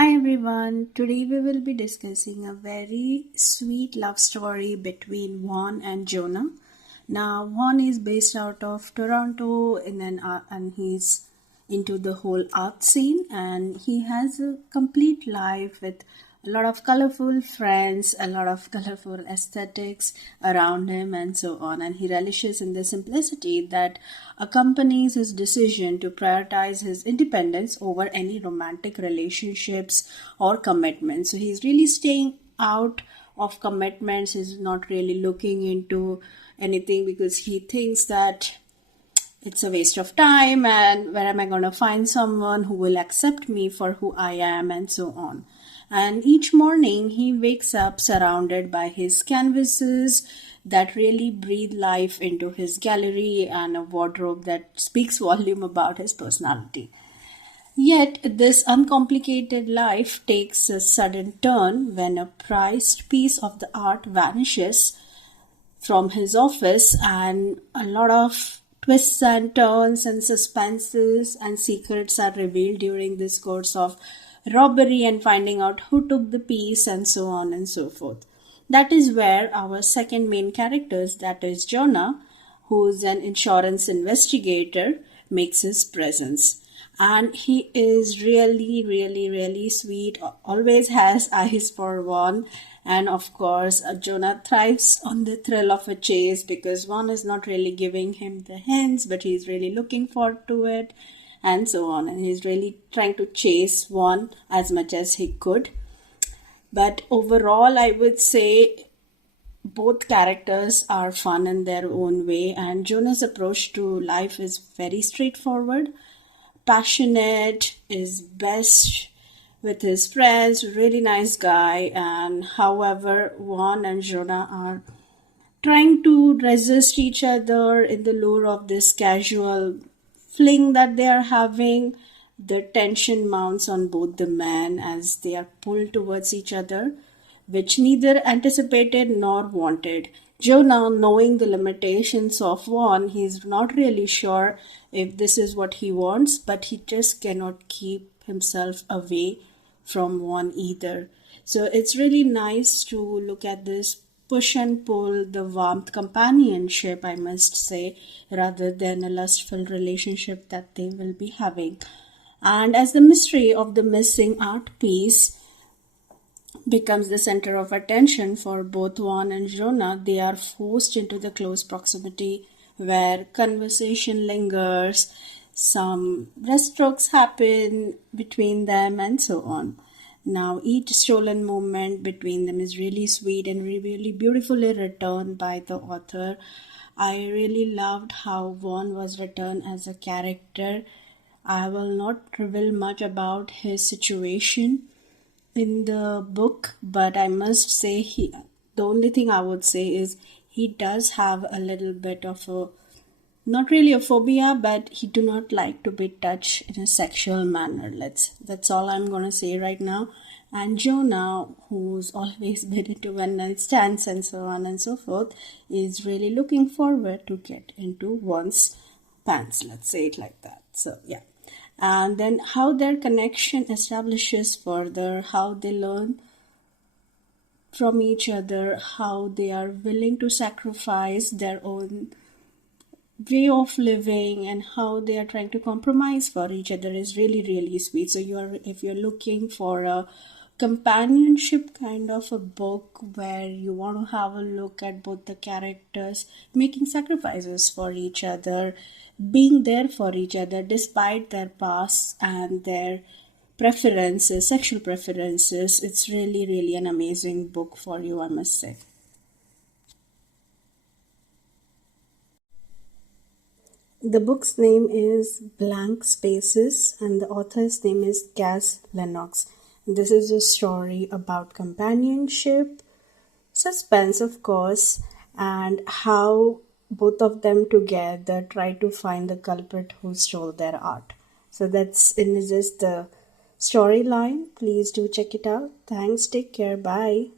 Hi everyone, today we will be discussing a very sweet love story between Juan and Jonah. Now, Juan is based out of Toronto and he's into the whole art scene, and he has a complete life with a lot of colorful friends, a lot of colorful aesthetics around him, and so on. And he relishes in the simplicity that accompanies his decision to prioritize his independence over any romantic relationships or commitments. So he's really staying out of commitments. He's not really looking into anything because he thinks that it's a waste of time and where am I going to find someone who will accept me for who I am, and so on. And each morning he wakes up surrounded by his canvases that really breathe life into his gallery and a wardrobe that speaks volume about his personality. Yet this uncomplicated life takes a sudden turn when a prized piece of the art vanishes from his office, and a lot of twists and turns and suspenses and secrets are revealed during this course of robbery and finding out who took the piece, and so on and so forth. That is where our second main character, that is Jonah, who's an insurance investigator, makes his presence. And he is really, really, really sweet, always has eyes for Juan. And of course, Jonah thrives on the thrill of a chase because Juan is not really giving him the hints, but he's really looking forward to it, and so on. And he's really trying to chase Juan as much as he could. But overall, I would say both characters are fun in their own way, and Jonah's approach to life is very straightforward. Passionate, is best with his friends, really nice guy. And however, Juan and Jonah are trying to resist each other in the lure of this casual fling that they are having. The tension mounts on both the men as they are pulled towards each other, which neither anticipated nor wanted. Jonah, knowing the limitations of Juan, he's not really sure if this is what he wants, but he just cannot keep himself away from Juan either. So it's really nice to look at this push and pull, the warmth companionship, I must say, rather than a lustful relationship that they will be having. And as the mystery of the missing art piece becomes the center of attention for both Juan and Jonah, they are forced into the close proximity where conversation lingers, some breaststrokes happen between them, and so on. Now, each stolen moment between them is really sweet and really beautifully written by the author. I really loved how Juan was written as a character. I will not reveal much about his situation in the book, but I must say the only thing I would say is he does have a little bit of a, not really a phobia, but he do not like to be touched in a sexual manner. That's all I'm gonna say right now. And Jonah, who's always been into one night stands and so on and so forth, is really looking forward to get into one's pants, let's say it like that. So yeah. And then how their connection establishes further, how they learn from each other, how they are willing to sacrifice their own way of living, and how they are trying to compromise for each other is really, really sweet. So if you're looking for a companionship kind of a book where you want to have a look at both the characters making sacrifices for each other, being there for each other despite their past and their preferences, sexual preferences, it's really, really an amazing book for you, I must say. The book's name is Blank Spaces, and the author's name is Lennox. This is a story about companionship, suspense, of course, and how both of them together try to find the culprit who stole their art. So that's in just the storyline. Please do check it out. Thanks. Take care. Bye.